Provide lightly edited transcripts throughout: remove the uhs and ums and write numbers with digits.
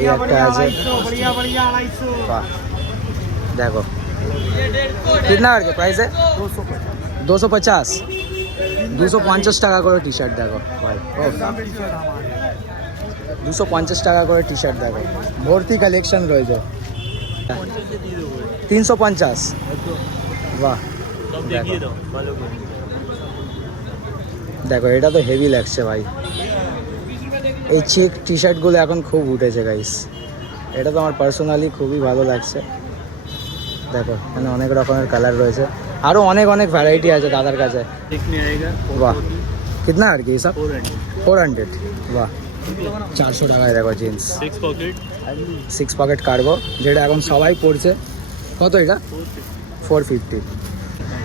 এই একটা আছে, বাহ দেখো कितना करके प्राइस है 250 250 টাকা করে টি শার্ট দেখো ভাই, 250 টাকা করে টি শার্ট দেখো, ভর্তি কালেকশন রয়েছে। 350, বাহ দেখো এটা তো হেভি লাগছে ভাই। এই চেক টি শার্টগুলো এখন খুব উঠেছে গাইস, এটা তো আমার পার্সোনালি খুবই ভালো লাগছে। দেখো এখানে অনেক রকমের কালার রয়েছে, আরও অনেক অনেক ভ্যারাইটি আছে দাদার কাছে। বাহ কিতনা আর কি সব 400, বাহ 400 টাকায় দেখো জিন্স 6 পকেট কার্গো, যেটা এখন সবাই পরছে। কত এটা 450।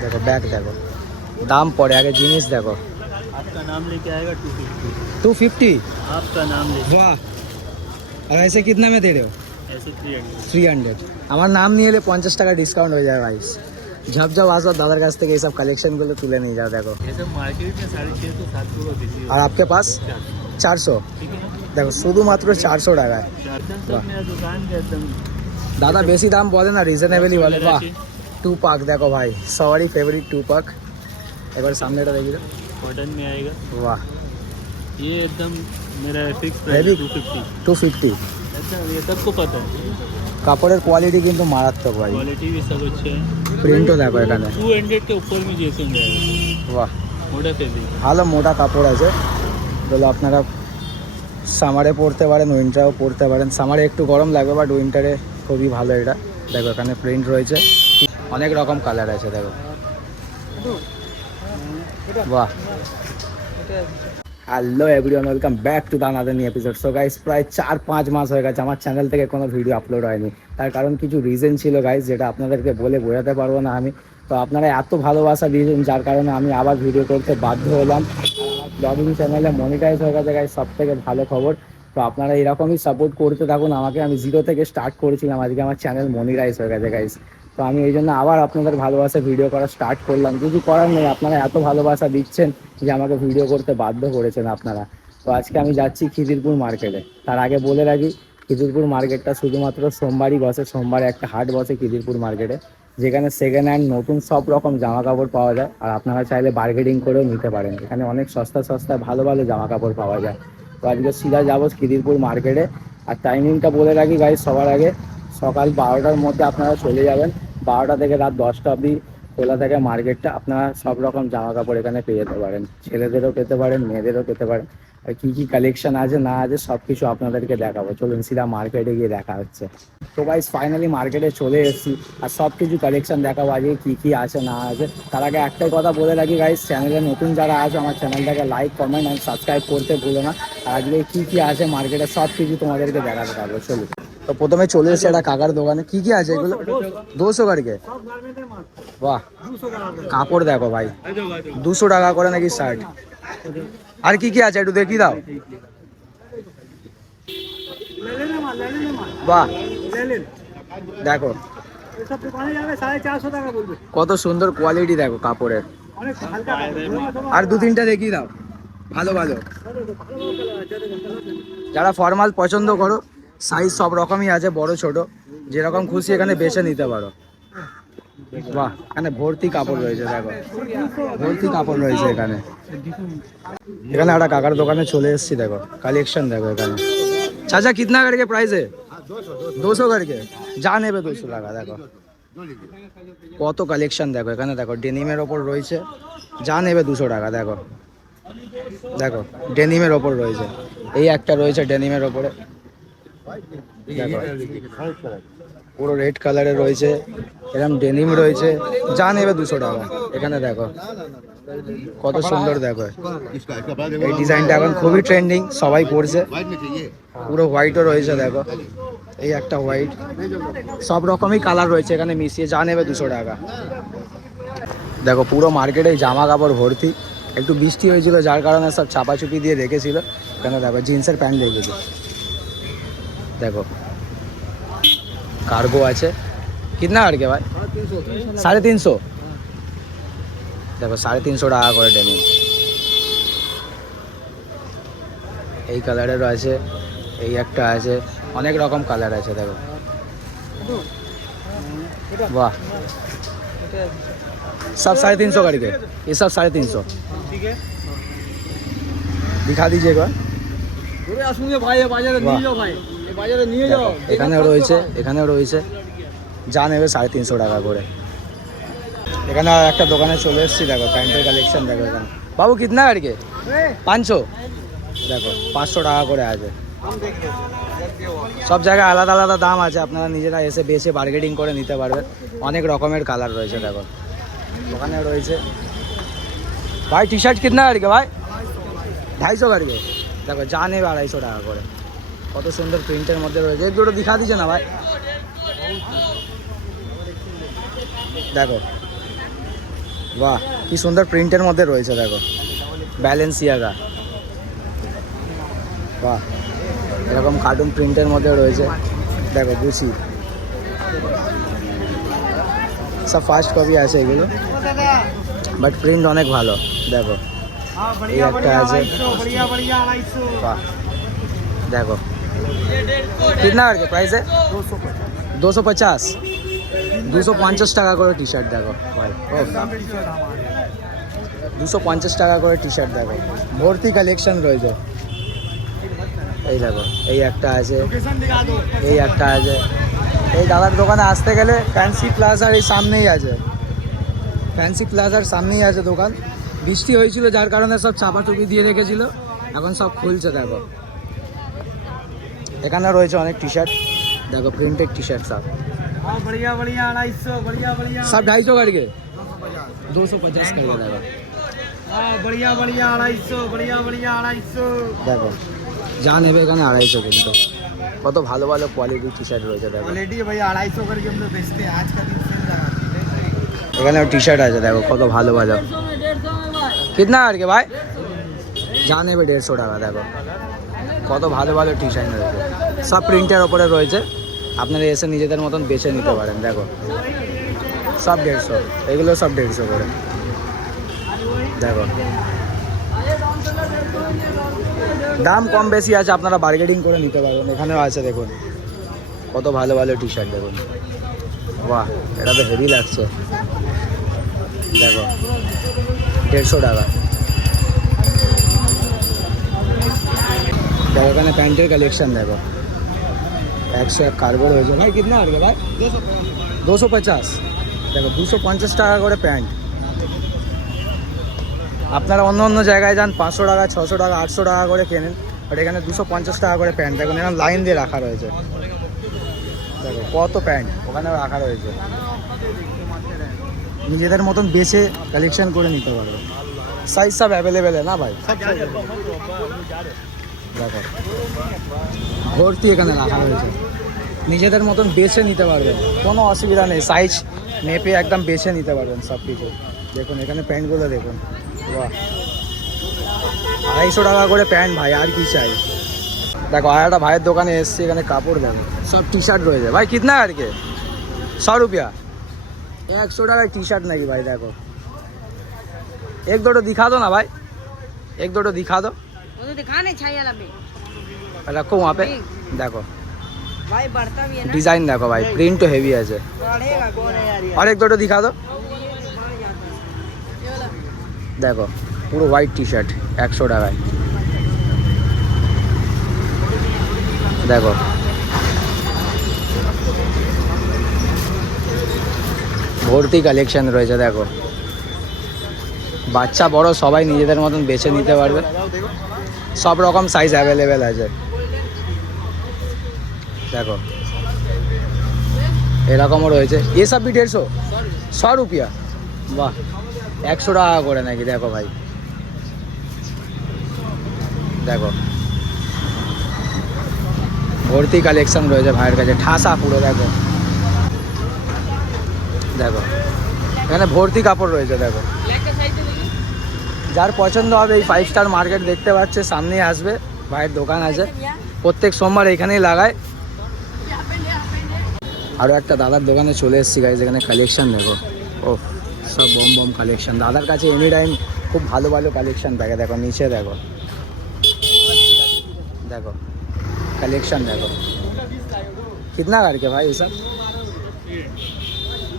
দেখো ব্যাগ দেখো, দাম পড়ে আগে জিনিস দেখো। आपका नाम लेके आएगा 250। 250, आपका नाम लेके वाह। और ऐसे कितना में दे रहे हो? ऐसे 300। 300। আমার নাম নিয়ে এলে 50 টাকা ডিসকাউন্ট হয়ে যায় গাইস। ঝপঝপ আসো দাদার কাছ থেকে এইসব কালেকশনগুলো তুলে নিয়ে যাও। দেখো ये सब मार्केट में 650 700 का बिकी আর आपके पास 400, দেখো শুধুমাত্র 400 টাকায়। मेरा दुकान का एकदम দাদা বেশি দাম বলে না, রিজনেবলই বলে। বাহ টু পাক দেখো ভাই, সবারই ফেভারিট টু পাক। এবার সামনেটা দেখি তো, कॉटन में आएगा। वाह ये एकदम मेरा फिक्स प्राइस Heavy? 250। 250। अच्छा ये सबको पता है, কাপড়ের কোয়ালিটি কিন্তু মারাত্মক ভাই, क्वालिटी भी सब अच्छे है। প্রিন্টও দেখো এখানে, 200 के ऊपर में जैसे जाएगा। বাহ मोटा फैब्रिक। ভালো মোটা কাপড় আছে। তাহলে আপনারা সামারে পরতে পারেন, উইন্টারেও পরতে পারেন। সামারে একটু গরম লাগবে, বাট উইন্টারে খুবই ভালো এটা। দেখো এখানে প্রিন্ট রয়েছে, অনেক রকম কালার আছে দেখো, বাহ। Hello everyone, welcome back to the another new episode. So guys প্রায় 4-5 মাস হয়ে গেছে আমার চ্যানেল থেকে কোনো ভিডিও আপলোড হয়নি। তার কারণ কিছু রিজন ছিল গাইস, যেটা আপনাদেরকে বলে বোঝাতে পারবো না আমি। তো আপনারা এত ভালোবাসা দিয়েছেন, যার কারণে আমি আবার ভিডিও করতে বাধ্য হলাম। ব্লগিং চ্যানেলে মনিটাইজ হয়ে গেছে গাইস, সব থেকে ভালো খবর। তো আপনারা এরকমই সাপোর্ট করতে থাকুন আমাকে। আমি জিরো থেকে স্টার্ট করেছিলাম, আজকে আমার চ্যানেল মনিটাইজ হয়ে গেছে গাইস। তো আমি এই জন্য আবার আপনাদের ভালোবাসা ভিডিও করা স্টার্ট করলাম। কিছু করার নেই, আপনারা এত ভালোবাসা দিচ্ছেন যে আমাকে ভিডিও করতে বাধ্য করেছেন আপনারা। তো আজকে আমি যাচ্ছি খিদিরপুর মার্কেটে। তার আগে বলে রাখি, খিদিরপুর মার্কেটটা শুধুমাত্র সোমবারই বসে। সোমবারে একটা হাট বসে খিদিরপুর মার্কেটে, যেখানে সেকেন্ড হ্যান্ড নতুন সব রকম জামা কাপড় পাওয়া যায়। আর আপনারা চাইলে বার্গেনিং করেও নিতে পারেন, এখানে অনেক সস্তা সস্তায় ভালো ভালো জামা কাপড় পাওয়া যায়। তো আজকে সিধা যাবো খিদিরপুর মার্কেটে। আর টাইমিংটা বলে রাখি গাইস সবার আগে, সকাল 12টার মধ্যে আপনারা চলে যাবেন। 12টা থেকে রাত 10টা অবধি খোলা থাকে মার্কেটটা। আপনারা সব রকম জামা কাপড় এখানে পেয়ে যেতে পারেন, ছেলেদেরও পেতে পারেন, মেয়েদেরও পেতে পারেন। আর কী কী কালেকশন আছে না আছে সব কিছু আপনাদেরকে দেখাবো। চলুন সিধা মার্কেটে গিয়ে দেখা হচ্ছে। তো গাইস ফাইনালি মার্কেটে চলে এসেছি, আর সব কিছু কালেকশন দেখাবো আজকে কী কী আছে না আছে। তার আগে একটাই কথা বলে রাখি গাইস, চ্যানেলে নতুন যারা আছে আমার চ্যানেলটাকে লাইক, কমেন্ট অ্যান্ড সাবস্ক্রাইব করতে ভুলো না। আর আজকে কী কী আছে মার্কেটে সব কিছু তোমাদেরকে দেখাতে পারবো। চলুন। তো প্রথমে চলে এসেছে একটা কাকার দোকানে। কি কি আছে এগুলো? 200 করকে, বাহ। কাপড় দেখো ভাই, 200 টাকা করে নাকি শার্ট। আর কি কি আছে একটু দেখি দাও। বাহ দেখো কত সুন্দর কোয়ালিটি দেখো কাপড়ের। আর 2-3টা দেখিয়ে দাও ভালো ভালো। যারা ফর্মাল পছন্দ করো, সাইজ সব রকমই আছে, বড় ছোট যেরকম খুশি এখানে বেছে নিতে পারো। বাহ এখানে ভর্তি কাপড় রয়েছে দেখো, ভর্তি কাপড় রয়েছে এখানে। এখানে একটা কাকার দোকানে চলে এসেছি, দেখো কালেকশন দেখো এখানে। চাচা কিতনা করকে প্রাইস है? 200 করকে, যা নেবে 200 টাকা। দেখো কত কালেকশন দেখো এখানে। দেখো ডেনিমের ওপর রয়েছে, যা নেবে 200 টাকা। দেখো দেখো ডেনিমের ওপর রয়েছে, এই একটা রয়েছে ডেনিমের ওপরে। দেখো পুরো রেড কালারের রয়েছে, এরকম ডেনিম রয়েছে, যা নেবে 200 টাকা। এখানে দেখো কত সুন্দর। দেখো এই ডিজাইনটা এখন খুবই ট্রেন্ডিং, সবাই পরছে। পুরো হোয়াইটও রয়েছে দেখো, এই একটা হোয়াইট। সব রকমই কালার রয়েছে এখানে মিশিয়ে, যা নেবে 200 টাকা। দেখো পুরো মার্কেটে জামা কাপড় ভর্তি। একটু বৃষ্টি হয়েছিল যার কারণে সব চাপাচুপি দিয়ে রেখেছিল। এখানে দেখো জিন্সের প্যান্ট রেখেছে। দেখো কার্গো আছে। কিতনা করকে ভাই? 350। দেখো 350 টাকা করে ডেনিম। এই কালারের আছে, এই একটা আছে, অনেক রকম কালার আছে দেখো। वाह सब 350 करके, ये सब 350। ठीक है दिखा दीजिए एक बार। ভাই বাজারে নিয়ে যাও ভাই, এই বাজারে নিয়ে যাও। এখানেও রয়েছে যা নেবে 350 টাকা করে। এখানে আর একটা দোকানে চলে এসেছি দেখো, প্যান্টের কালেকশন দেখো এখানে। বাবু কিতনা করকে? 500। দেখো 500 টাকা করে আছে। সব জায়গায় আলাদা আলাদা দাম আছে, আপনারা নিজেরা এসে বেছে বার্গেনিং করে নিতে পারবেন। অনেক রকমের কালার রয়েছে দেখো। ওখানে রয়েছে ভাই টি শার্ট কিতনা করকে ভাই? 250 করকে। দেখো যা নেবে 250 টাকা করে। কত সুন্দর প্রিন্টের মধ্যে রয়েছে। এক দুটো দিখা দিচ্ছে না ভাই? দেখো বাহ কি সুন্দর প্রিন্টের মধ্যে রয়েছে দেখো, ব্যালেন্সিয়াগা। বাহ এরকম কার্টুন প্রিন্টের মধ্যে রয়েছে দেখো, গুচি সব ফার্স্ট কপি আছে এগুলো, বাট প্রিন্ট অনেক ভালো দেখো। এই একটা আছে, বাহ দেখো কিतना करके प्राइस है? 250। 250 টাকা করে টি শার্ট দেখো ভাই, 250 টাকা করে টি শার্ট দেখো, ভর্তি কালেকশন রয়েছে। এই দেখো এই একটা আছে, এই একটা আছে। এই দাদার দোকানে আসতে গেলে ফ্যান্সি প্লাজার এই সামনেই আছে, ফ্যান্সি প্লাজার সামনেই আছে দোকান। বৃষ্টি হয়েছিল যার কারণে সব চাপা টুপি দিয়ে রেখেছিল, এখন সব খুলছে দেখো। এখানে রয়েছে অনেক টি শার্ট দেখো, প্রিন্টেড टी शर्ट सब बढ़िया बढ़िया 250 बढ़िया बढ़िया सब 250 करके, 250 करके देखो। बढ़िया बढ़िया 250 बढ़िया बढ़िया 250 দেখো যা নেবে এখানে 250 কিন্তু। কত ভালো ভালো কোয়ালিটির টি শার্ট রয়েছে দেখো। क्वालिटी भाई 250 करके हम लोग बेचते हैं, आज का दिन सेल लगा। এখানে টি শার্ট আছে দেখো কত ভালো ভালো। কিতনা করকে ভাই? যা নেবে 150 টাকা দেখো, কত ভালো ভালো টি শার্ট রয়েছে, সব প্রিন্টের ওপরে রয়েছে। আপনারা এসে নিজেদের মতন বেছে নিতে পারেন দেখো, সব 150, এগুলো সব 150 করে দেখো। দাম কম বেশি আছে, আপনারা বার্গেনিং করে নিতে পারবেন। এখানেও আছে দেখুন কত ভালো ভালো টি শার্ট দেখুন। বাহ এটা তো হেভি লাগছে দেখো, 150 টাকা। দেখো এখানে প্যান্টের কালেকশন দেখো, 101 কার্গো রয়েছে। ভাই কিতনা আর ভাই? 250। দেখো 250 টাকা করে প্যান্ট। আপনারা অন্য অন্য জায়গায় যান 500 টাকা 600 টাকা 800 টাকা করে কেনেন, বাট এখানে 250 টাকা করে প্যান্ট দেখুন। এখানে লাইন দিয়ে রাখা রয়েছে দেখো, কত প্যান্ট ওখানেও রাখা রয়েছে। নিজেদের মতন বেছে কালেকশন করে নিতে পারবে। সাইজ সব অ্যাভেলেবেল না ভাই? দেখো ভর্তি এখানে রাখা রয়েছে, নিজেদের মতন বেছে নিতে পারবেন, কোনো অসুবিধা নেই। সাইজ মেপে একদম বেছে নিতে পারবেন সব কিছু। দেখুন এখানে প্যান্টগুলো দেখুন, বাহ 250 টাকা করে প্যান্ট ভাই, আর কি চাই। দেখো আর একটা ভাইয়ের দোকানে এসছি, এখানে কাপড় দেখো, সব টি শার্ট রয়েছে। ভাই কিতনা আর কে? 100 रुपया। 100 টাকায় টি শার্ট নাকি ভাই? দেখো एक दो दिखा दो ना भाई, एक दो दिखा दो। वो तो दिखाने चाहिए अभी रखो वहाँ पे देखो, भाई बढ़ता भी है ना, डिजाइन देखो भाई, प्रिंट तो हेवी है। बढ़ेगा कौन है यार ये? और एक दो दिखा दो। देखो পুরো হোয়াইট টি শার্ট 100 টাকায় দেখো। ভর্তি কালেকশন রয়েছে দেখো, বাচ্চা বড় সবাই নিজেদের মতন বেছে নিতে পারবে, সব রকম সাইজ অ্যাভেলেবেল আছে দেখো। এরকমও রয়েছে, এ সব भी 150 रुपया। বাহ 100 টাকা করে নাকি? দেখো ভাই দেখো ভর্তি কালেকশন রয়েছে ভাইয়ের কাছে, ঠাসা পুরো দেখো। দেখো এখানে ভর্তি কাপড় রয়েছে দেখো, যার পছন্দ হবে এই 5 স্টার মার্কেট দেখতে পাচ্ছে, সামনেই আসবে, ভাইয়ের দোকান আছে, প্রত্যেক সোমবার এখানেই লাগায়। আরও একটা দাদার দোকানে চলে এসেছি গাইজ, এখানে কালেকশন দেখো, ও সব বম বম কালেকশন। দাদার কাছে এনি টাইম খুব ভালো ভালো কালেকশন থাকে দেখো, নিচে দেখো, দেখো কালেকশন দেখো, कितना करके भाई सब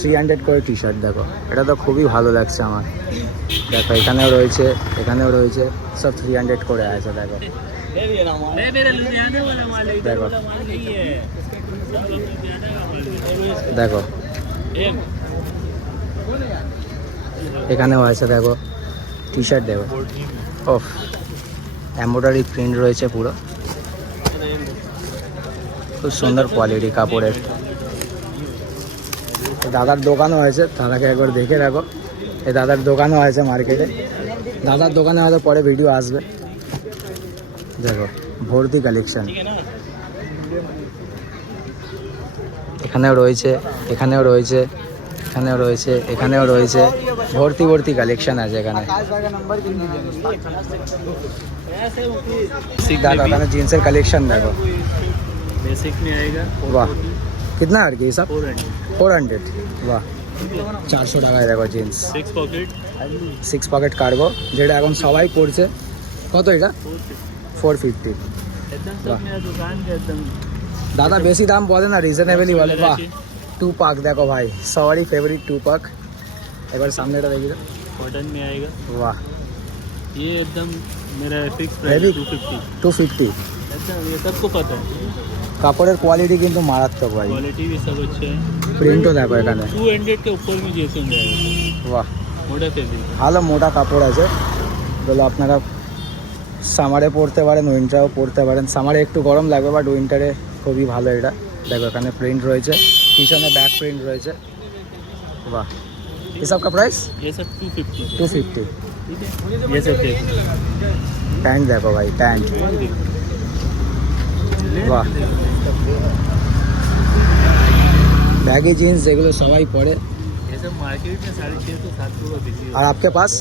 300 করে টি শার্ট দেখো, এটা তো খুবই ভালো লাগছে আমার। দেখো এখানেও রয়েছে, এখানেও রয়েছে, সব 300 করে আছে দেখো। দেখো দেখো এখানেও আছে দেখো টি শার্ট দেখো, ওফ এমব্রয়ডারি প্রিন্ট রয়েছে পুরো, খুব সুন্দর কোয়ালিটি কাপড়ের। দাদার দোকানও আছে, দাদাকে একবার দেখে রাখো। এই দাদার দোকানও আছে মার্কেটে, দাদার দোকানে হয়তো পরে ভিডিও আসবে। দেখো ভর্তি কালেকশন, এখানেও রয়েছে, এখানেও রয়েছে, এখানেও রয়েছে, এখানেও রয়েছে, ভর্তি ভর্তি কালেকশন আছে এখানে। দেখো এখানে জিন্সের কালেকশন দেখো, बेसिक में आएगा वाह कितना আর কি সব 400 400, বাহ 400 টাকায় দেখো জিন্স 6 पॉकेट 6 পকেট কার্গো, যেটা এখন সবাই পরছে। কত এটা? 450। एकदम वाह। सब मेरा दुकान के एकदम দাদা বেশি দাম বলে না, রিজনেবলই বলে। বাহ টু পাক দেখো ভাই, সবারই ফেভারিট টু পাক। এবার সামনেটা দেখি তো, कॉटन में आएगा। বাহ ये एकदम मेरा फिक्स प्राइस Heavy? 250 250। एकदम ये सबको पता है, কাপড়ের কোয়ালিটি কিন্তু মারাত্মক ভাই, क्वालिटी भी सब अच्छे है। প্রিন্টও দেখো এখানে, 200 के ऊपर में जैसे में आएगा বাহ मोटा फैब्रिक। ভালো মোটা কাপড় আছে। বলো আপনারা সামারে পরতে পারেন, উইন্টারেও পরতে পারেন। সামারে একটু গরম লাগবে, বাট উইন্টারে খুবই ভালো এটা। দেখো এখানে প্রিন্ট রয়েছে, পিছনে ব্যাক প্রিন্ট রয়েছে, বাহ। এসব কা প্রাইস ये सब 250 250। ठीक है। ये सब देखो প্যান্ট দেখো ভাই, প্যান্ট বাহ, ব্যাগি জিন্স যেগুলো সবাই পরে। ये सब मार्केट में 650 700 का बिकी আর আপকে পাস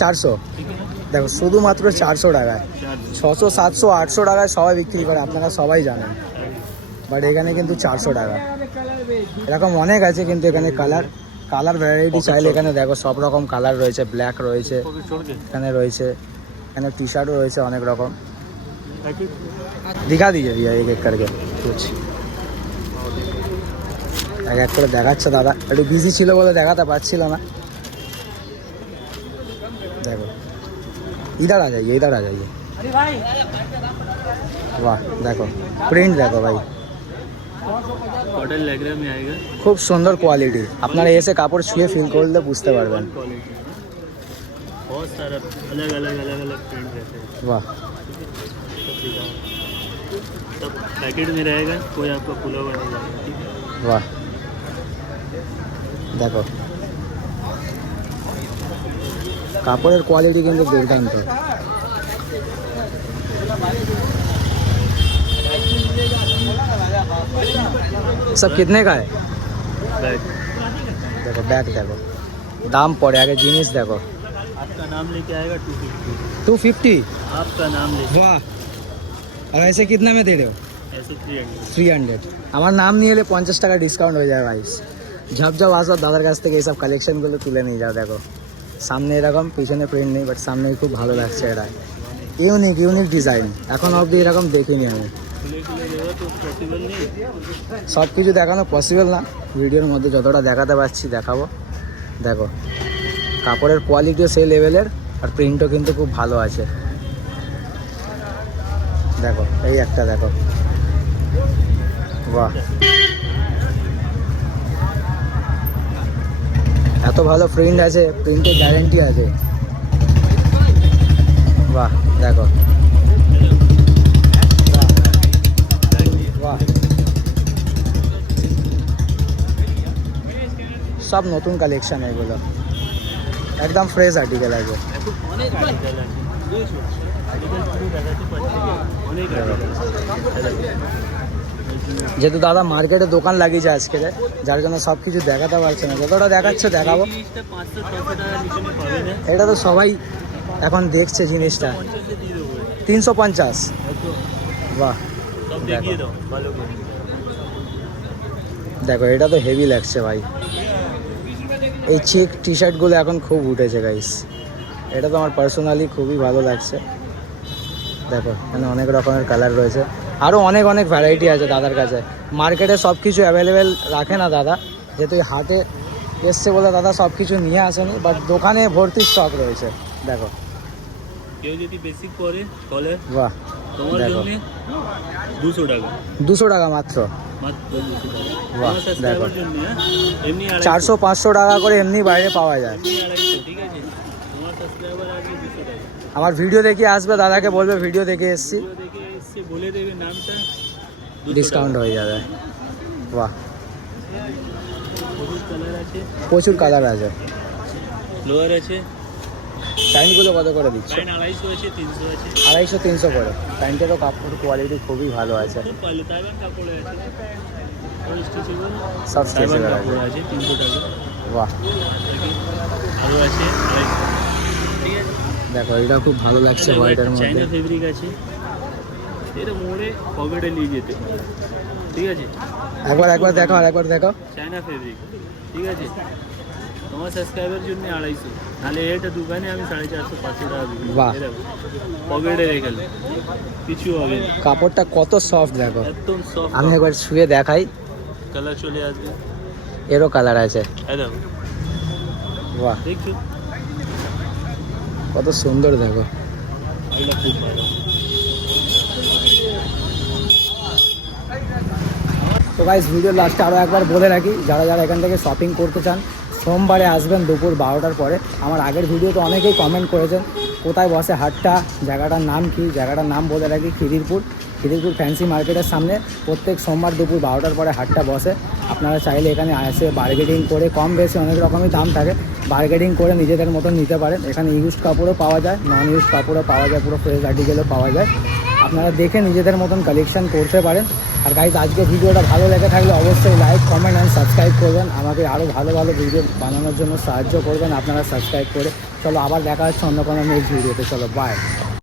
400, ठीक है ना। দেখো শুধুমাত্র 400 টাকায়, 600 700 800 টাকায় সবাই বিক্রি করে, আপনারা সবাই জানেন। বাট এখানে কিন্তু 400 টাকা। এরকম অনেক আছে কিন্তু এখানে কালার, কালার ভ্যারাইটি চাইলে এখানে দেখো সব রকম কালার রয়েছে, ব্ল্যাক রয়েছে, पॉकेट छोड़ के এখানে রয়েছে, এখানে টি শার্টও রয়েছে অনেক রকম। पैकेट दिखा दीजिए भैया एक एक करके कुछ, এক এক করে দেখাচ্ছে দাদা, একটু বিজি ছিল বলে দেখাতে পারছিল না। দেখো इधर आ जाइए, इधर आ जाइए, वाह देखो প্রিন্ট দেখো ভাই, कॉटन लेगरा में आएगा। খুব সুন্দর কোয়ালিটি। আপনারা এসে কাপড় ছুঁয়ে ফিল করলে বুঝতে পারবেন। क्वालिटी बहुत सारा अलग अलग प्रिंट रहते हैं, বাহ सब दिखाओ। सब पैकेट में रहेगा, कोई आपको खुला हुआ नहीं जाएगा, ठीक है। বাহ দেখো কাপড়ের কোয়ালিটি কিন্তু দুর্দান্ত। সব कितने का है? बैग देखो बैग देखो, दाम पड़े आगे जिनिस देखो आपका नाम लेके आएगा 250, 250। आपका नाम लेके वाह, और ऐसे कितना में दे रहे हो? ऐसे 300। 300। আমার নাম নিয়ে এলে 50 টাকা ডিসকাউন্ট হয়ে যায় ভাই। ঝপঝপ আসো দাদার কাছ থেকে এইসব কালেকশনগুলো তুলে নিয়ে যাও। দেখো সামনে এরকম, পিছনে প্রিন্ট নেই, বাট সামনে খুব ভালো লাগছে। এটা ইউনিক ইউনিক ডিজাইন, এখন অবধি এরকম দেখিনি আমি। खुले खुले देगा तो पॉसिबल नहीं। সব কিছু দেখানো পসিবল না, ভিডিওর মধ্যে যতটা দেখাতে পারছি দেখাবো। দেখো কাপড়ের কোয়ালিটিও সেই লেভেলের, আর প্রিন্টও কিন্তু খুব ভালো আছে। দেখো এই একটা দেখো, বাহ এত ভালো প্রিন্ট আছে, প্রিন্টের গ্যারেন্টি আছে। বাহ দেখো, বাহ সব নতুন কালেকশন এগুলো, একদম ফ্রেশ আর্টিকেল আছে। अनेक आर्टिकल है, आर्टिकल पूरी वैरायटी पड़ती है, अनेक आर्टिकल। যেহেতু দাদা মার্কেটে দোকান লাগিয়েছে আজকে, যার জন্য সব কিছু দেখাতে পারছে না, যতটা দেখাচ্ছে দেখাবো। 500-600 টাকা নিচে में पावे ना, এটা তো সবাই এখন দেখছে জিনিসটা। 50 से দিয়ে দেবো। 350, देखो বাহ सब देखिए तो ভালো করে। দেখো এটা তো হেভি লাগছে ভাই। এই চেক টি শার্টগুলো এখন খুব উঠেছে গাইস, এটা তো আমার পার্সোনালি খুবই ভালো লাগছে। দেখো এখানে অনেক রকমের কালার রয়েছে, আরও অনেক অনেক ভ্যারাইটি আছে দাদার কাছে। মার্কেটে সব কিছু অ্যাভেলেবেল রাখে না দাদা, যেহেতু এই হাটে এসছে বলে দাদা সব কিছু নিয়ে আসেনি, বাট দোকানে ভর্তি স্টক রয়েছে। দেখো কেউ যদি বেসিক করে তাহলে বাহ, তোমার দেখো। জন্য 200 টাকা, 200 টাকা মাত্র। মাত্র 200 টাকা। বাহ, তোমার সাবস্ক্রাইবার দেখো। জন্য এমনি 400-500 টাকা করে এমনি বাইরে পাওয়া যায়। এমনি 250, ঠিক আছে? তোমার সাবস্ক্রাইবার আসবে 200 টাকা। আমার ভিডিও দেখে আসবে, দাদাকে বলবে ভিডিও দেখে এসছি, ভিডিও দেখে এসে বলে দেবে নামটা, 200 ডিসকাউন্ট টাকা। হয়ে যাবে। বাহ, প্রচুর কালার আছে, প্রচুর কালার আছে। লোয়ার আছে, প্যান্টগুলো কত করে দিচ্ছ? প্যান্ট 250 আছে, 300 আছে, 250-300 করে। প্যান্টেরও কাপড় কোয়ালিটি খুবই ভালো আছে, খুব ভালো। তাইওয়ান কাপড় আছে, আর স্ট্রেচেবল সব তাইওয়ান স্ট্রেচেবল কাপড় আছে। আছে 300 টাকা। বাহ, আরও আছে 250, ঠিক আছে? দেখো এটা খুব ভালো লাগছে হোয়াইটের মধ্যে। চাইনা ফেব্রিক আছে, এটা মোড়ে পকেটে নিয়ে যেতে, ঠিক আছে? একবার দেখো, আর একবার দেখো। চাইনা ফেব্রিক, ঠিক আছে? তোমার সাবস্ক্রাইবার জন্য 250, নাহলে এটা দোকানে আমি 450-500 টাকা বিক্রি করি। বাহ। এই দেখো, পকেটে রেখে দাও, কিছু হবে না, কাপড়টা কত সফট দেখো। একদম সফট। আমি একবার শুয়ে দেখাই, কালার চলে আসবে, এরও কালার আছে। এই দেখো, বাহ, দেখছো? কত সুন্দর দেখো। এটা খুব ভালো। তো গাইস ভিডিও লাস্টে আরও একবার বলে রাখি, যারা যারা এখান থেকে শপিং করতে চান সোমবারে আসবেন দুপুর 12টার পরে। আমার আগের ভিডিওতে অনেকেই কমেন্ট করেছেন কোথায় বসে হাটটা, জায়গাটার নাম কি। জায়গাটার নাম বলে রাখি, খিদিরপুর ফ্যান্সি মার্কেটের সামনে প্রত্যেক সোমবার দুপুর 12টার পরে হাটটা বসে। আপনারা চাইলে এখানে এসে বার্গেনিং করে, কম বেশি অনেক রকমই দাম থাকে, বার্গেনিং করে নিজেদের মতন নিতে পারেন। এখানে ইউজড কাপড়ও পাওয়া যায়, নন ইউজড কাপড়ও পাওয়া যায়, পুরো ফ্রেশ আর্টিকেলও পাওয়া যায়। আপনারা দেখে নিজেদের মতন কালেকশন করতে পারেন। আর গাইজ আজকে ভিডিওটা ভালো লেগে থাকলে অবশ্যই লাইক, কমেন্ট অ্যান্ড সাবস্ক্রাইব করবেন। আমাকে আরও ভালো ভালো ভিডিও বানানোর জন্য সাহায্য করবেন আপনারা সাবস্ক্রাইব করে। চলো আবার দেখা হচ্ছে অন্য কোনো নেক্সট ভিডিওতে। চলো বাই।